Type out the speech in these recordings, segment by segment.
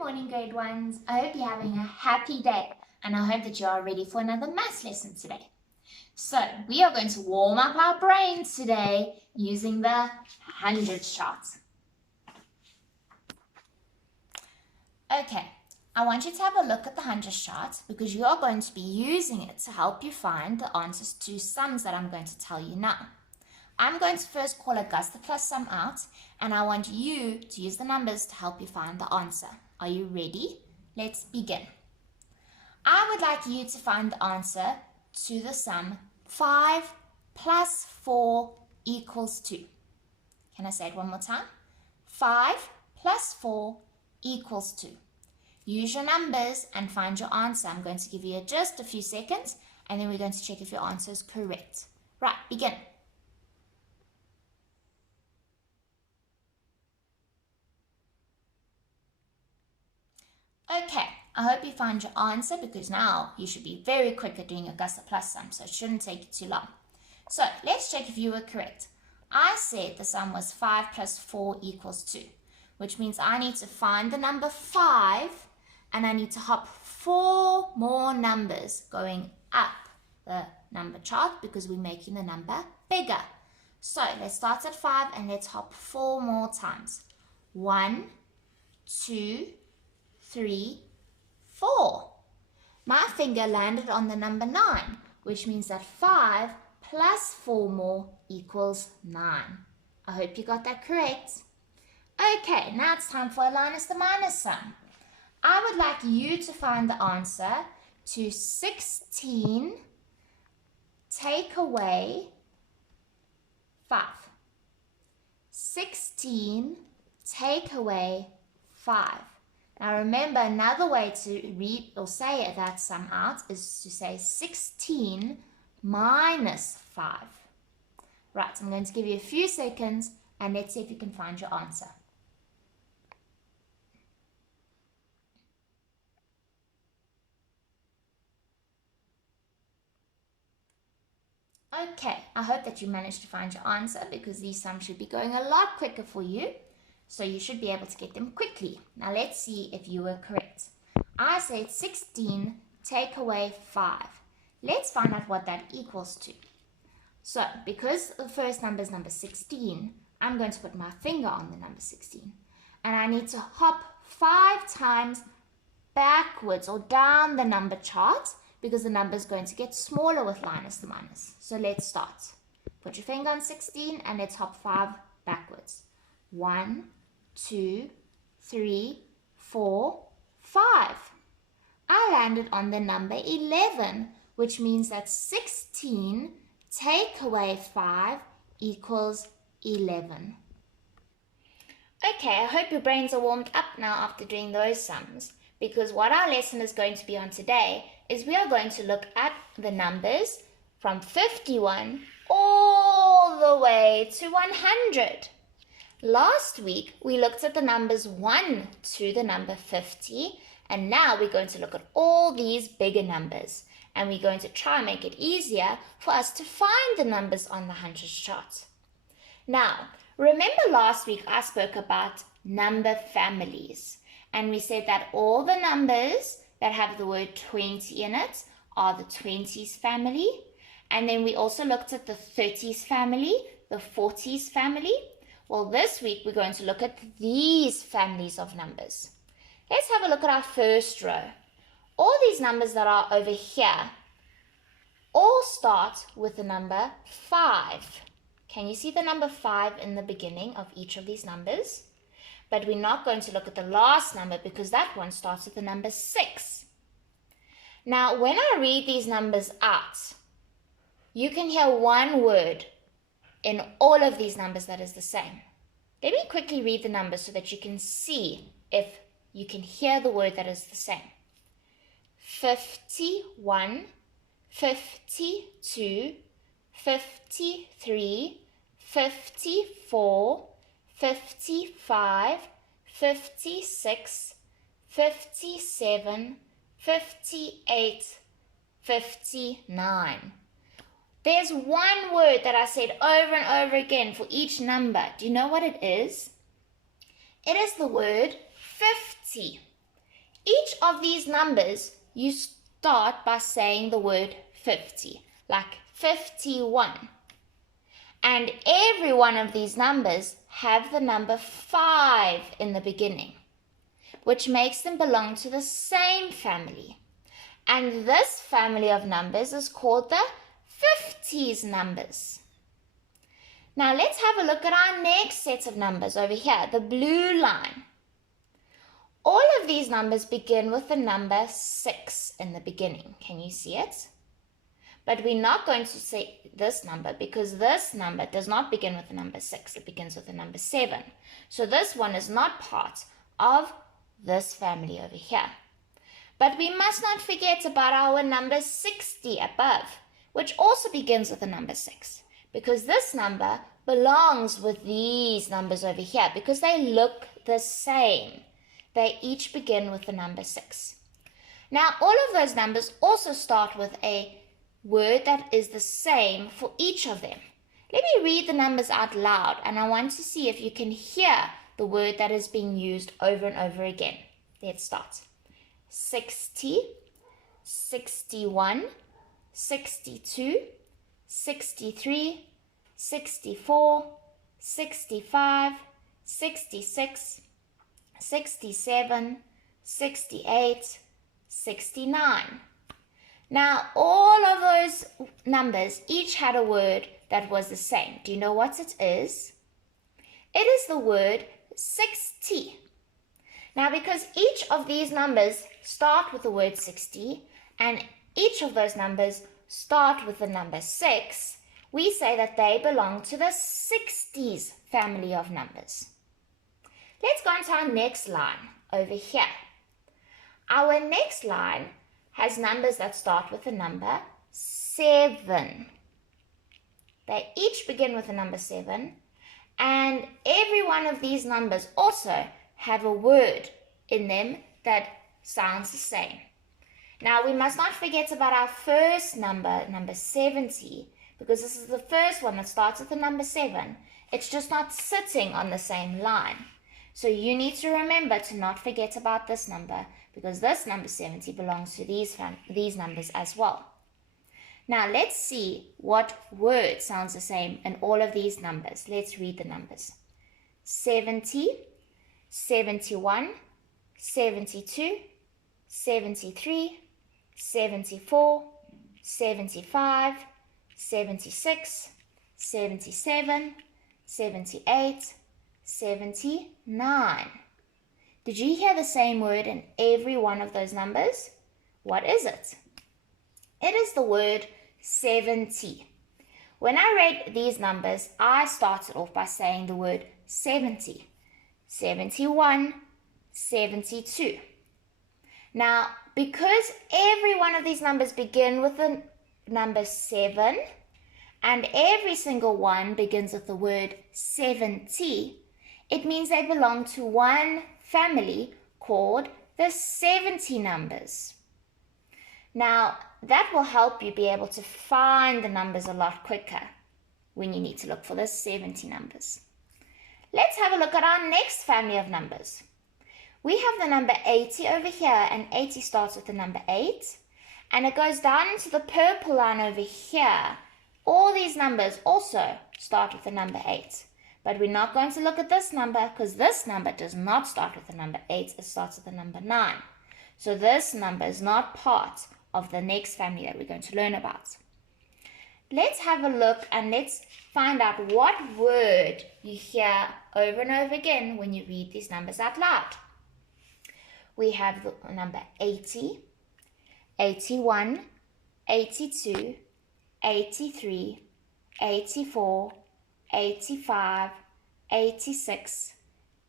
morning, grade ones. I hope you're having a happy day and I hope that you are ready for another maths lesson today. So we are going to warm up our brains today using the hundreds chart. Okay, I want you to have a look at the hundreds chart because you are going to be using it to help you find the answers to sums that I'm going to tell you now. I'm going to first call Augusta plus sum out, and I want you to use the numbers to help you find the answer. Are you ready? Let's begin. I would like you to find the answer to the sum 5 plus 4 equals 2. Can I say it one more time? 5 plus 4 equals 2. Use your numbers and find your answer. I'm going to give you just a few seconds, and then we're going to check if your answer is correct. Right, begin. Okay, I hope you find your answer because now you should be very quick at doing Augusta plus sum, so it shouldn't take you too long. So let's check if you were correct. I said the sum was 5 plus 4 equals 2, which means I need to find the number 5 and I need to hop 4 more numbers going up the number chart because we're making the number bigger. So let's start at 5 and let's hop 4 more times. 1, 2, 3, 4. My finger landed on the number 9, which means that 5 plus 4 more equals 9. I hope you got that correct. Okay, now it's time for a minus the minus sum. I would like you to find the answer to 16 take away 5. 16 take away 5. Now remember, another way to read or say that sum out is to say 16 minus 5. Right, I'm going to give you a few seconds and let's see if you can find your answer. Okay, I hope that you managed to find your answer because these sums should be going a lot quicker for you. So you should be able to get them quickly. Now let's see if you were correct. I said 16 take away 5. Let's find out what that equals to. So because the first number is number 16, I'm going to put my finger on the number 16. And I need to hop 5 times backwards or down the number chart because the number is going to get smaller with minus the minus. So let's start. Put your finger on 16 and let's hop 5 backwards. 1, 2, 3, 4, 5. I landed on the number 11, which means that 16 take away 5 equals 11. Okay, I hope your brains are warmed up now after doing those sums, because what our lesson is going to be on today is we are going to look at the numbers from 51 all the way to 100. Last week, we looked at the numbers 1 to the number 50, and now we're going to look at all these bigger numbers, and we're going to try and make it easier for us to find the numbers on the hundreds chart. Now, remember last week I spoke about number families, and we said that all the numbers that have the word 20 in it are the 20s family, and then we also looked at the 30s family, the 40s family. Well, this week we're going to look at these families of numbers. Let's have a look at our first row. All these numbers that are over here all start with the number 5. Can you see the number 5 in the beginning of each of these numbers? But we're not going to look at the last number because that one starts with the number 6. Now, when I read these numbers out, you can hear one word in all of these numbers that is the same. Let me quickly read the numbers so that you can see if you can hear the word that is the same. 51, 52, 53, 54, 55, 56, 57, 58, 59. There's one word that I said over and over again for each number. Do you know what it is? It is the word 50. Each of these numbers, you start by saying the word 50, like 51. And every one of these numbers have the number 5 in the beginning, which makes them belong to the same family. And this family of numbers is called the 50s numbers. Now let's have a look at our next set of numbers over here, the blue line. All of these numbers begin with the number 6 in the beginning. Can you see it? But we're not going to say this number because this number does not begin with the number 6. It begins with the number 7. So this one is not part of this family over here. But we must not forget about our number 60 above, which also begins with the number 6, because this number belongs with these numbers over here because they look the same. They each begin with the number 6. Now, all of those numbers also start with a word that is the same for each of them. Let me read the numbers out loud, and I want to see if you can hear the word that is being used over and over again. Let's start. 60, 61, 62, 63, 64, 65, 66, 67, 68, 69. Now, all of those numbers each had a word that was the same. Do you know what it is? It is the word 60. Now, because each of these numbers start with the word 60, and each of those numbers start with the number 6, we say that they belong to the 60s family of numbers. Let's go on to our next line over here. Our next line has numbers that start with the number 7. They each begin with the number 7, and every one of these numbers also have a word in them that sounds the same. Now, we must not forget about our first number, number 70, because this is the first one that starts with the number 7. It's just not sitting on the same line. So you need to remember to not forget about this number, because this number 70 belongs to these numbers as well. Now let's see what word sounds the same in all of these numbers. Let's read the numbers. 70, 71, 72, 73, 74, 75, 76, 77, 78, 79. Did you hear the same word in every one of those numbers? What is it? It is the word 70. When I read these numbers, I started off by saying the word 70, 71, 72. Now, because every one of these numbers begin with the number 7, and every single one begins with the word 70, it means they belong to one family called the 70 numbers. Now, that will help you be able to find the numbers a lot quicker when you need to look for the 70 numbers. Let's have a look at our next family of numbers. We have the number 80 over here, and 80 starts with the number 8, and it goes down into the purple line over here. All these numbers also start with the number 8. But we're not going to look at this number because this number does not start with the number 8. It starts with the number 9. So this number is not part of the next family that we're going to learn about. Let's have a look and let's find out what word you hear over and over again when you read these numbers out loud. We have the number 80, 81, 82, 83, 84, 85, 86,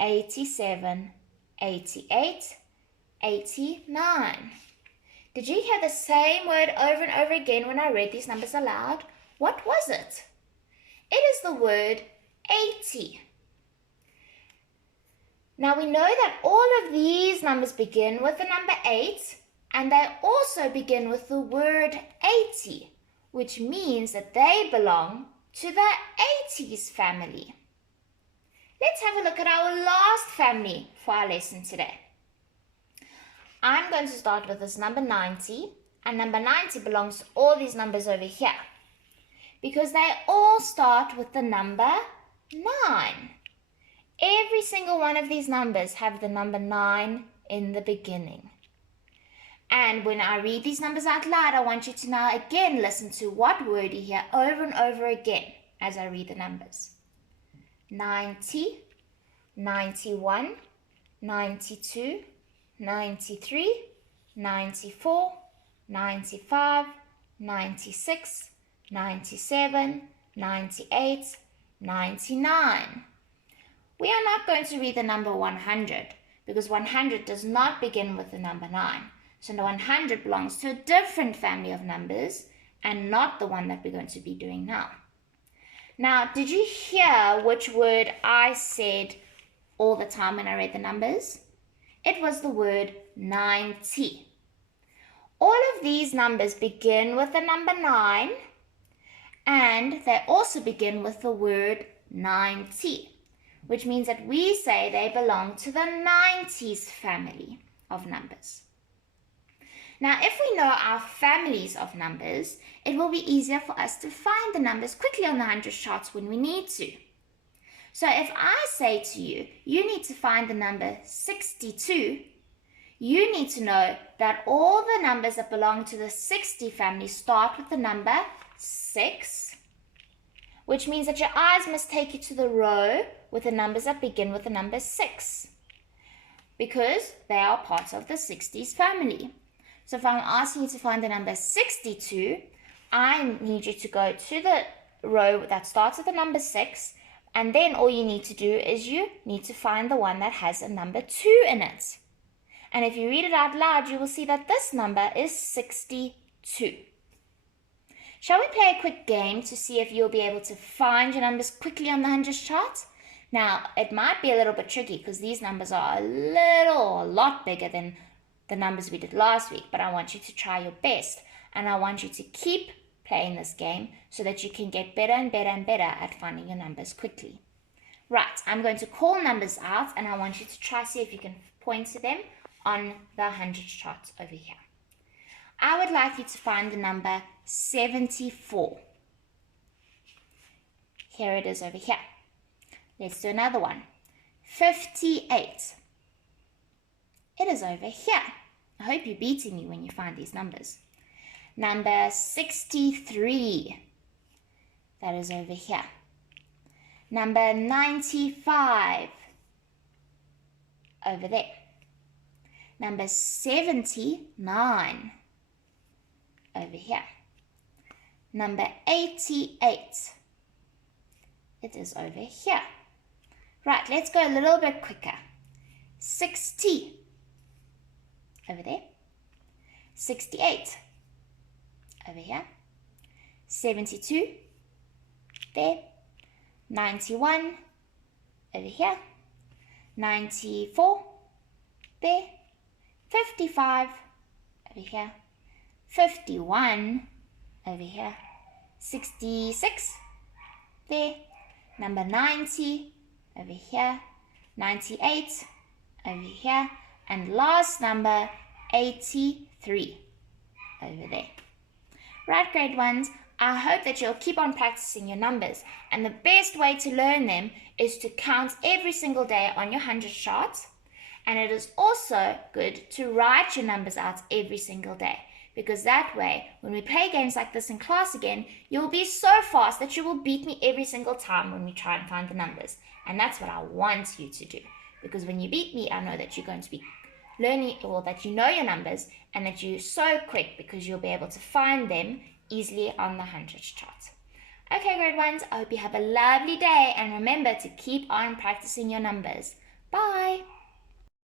87, 88, 89. Did you hear the same word over and over again when I read these numbers aloud? What was it? It is the word 80. Now we know that all of these numbers begin with the number 8, and they also begin with the word 80, which means that they belong to the 80s family. Let's have a look at our last family for our lesson today. I'm going to start with this number 90, and number 90 belongs to all these numbers over here because they all start with the number 9. Every single one of these numbers have the number 9 in the beginning. And when I read these numbers out loud, I want you to now again listen to what word you hear over and over again as I read the numbers. 90, 91, 92, 93, 94, 95, 96, 97, 98, 99. We are not going to read the number 100 because 100 does not begin with the number 9. So the 100 belongs to a different family of numbers and not the one that we're going to be doing now. Now, did you hear which word I said all the time when I read the numbers? It was the word 90. All of these numbers begin with the number 9 and they also begin with the word 90, which means that we say they belong to the 90s family of numbers. Now, if we know our families of numbers, it will be easier for us to find the numbers quickly on the 100 charts when we need to. So if I say to you, you need to find the number 62, you need to know that all the numbers that belong to the 60 family start with the number 6, which means that your eyes must take you to the row with the numbers that begin with the number 6, because they are part of the 60s family. So if I'm asking you to find the number 62, I need you to go to the row that starts with the number 6, and then all you need to do is you need to find the one that has a number 2 in it. And if you read it out loud, you will see that this number is 62. Shall we play a quick game to see if you'll be able to find your numbers quickly on the 100 chart? Now, it might be a little bit tricky because these numbers are a lot bigger than the numbers we did last week, but I want you to try your best, and I want you to keep playing this game so that you can get better and better and better at finding your numbers quickly. Right, I'm going to call numbers out, and I want you to try see if you can point to them on the 100 chart over here. I would like you to find the number 74. Here it is over here. Let's do another one. 58. It is over here. I hope you're beating me when you find these numbers. Number 63. That is over here. Number 95. Over there. Number 79. Over here. Number 88. It is over here. Right, let's go a little bit quicker. 60. Over there. 68. Over here. 72. There. 91. Over here. 94. There. 55. Over here. 51. Over here. 66. There. Number 90. Over here. 98. Over here. And last number, 83, over there. Right, grade ones, I hope that you'll keep on practicing your numbers. And the best way to learn them is to count every single day on your 100 chart. And it is also good to write your numbers out every single day. Because that way, when we play games like this in class again, you'll be so fast that you will beat me every single time when we try and find the numbers. And that's what I want you to do. Because when you beat me, I know that you're going to be learning, or that you know your numbers, and that you're so quick because you'll be able to find them easily on the 100 chart. Okay, grade ones, I hope you have a lovely day, and remember to keep on practicing your numbers. Bye!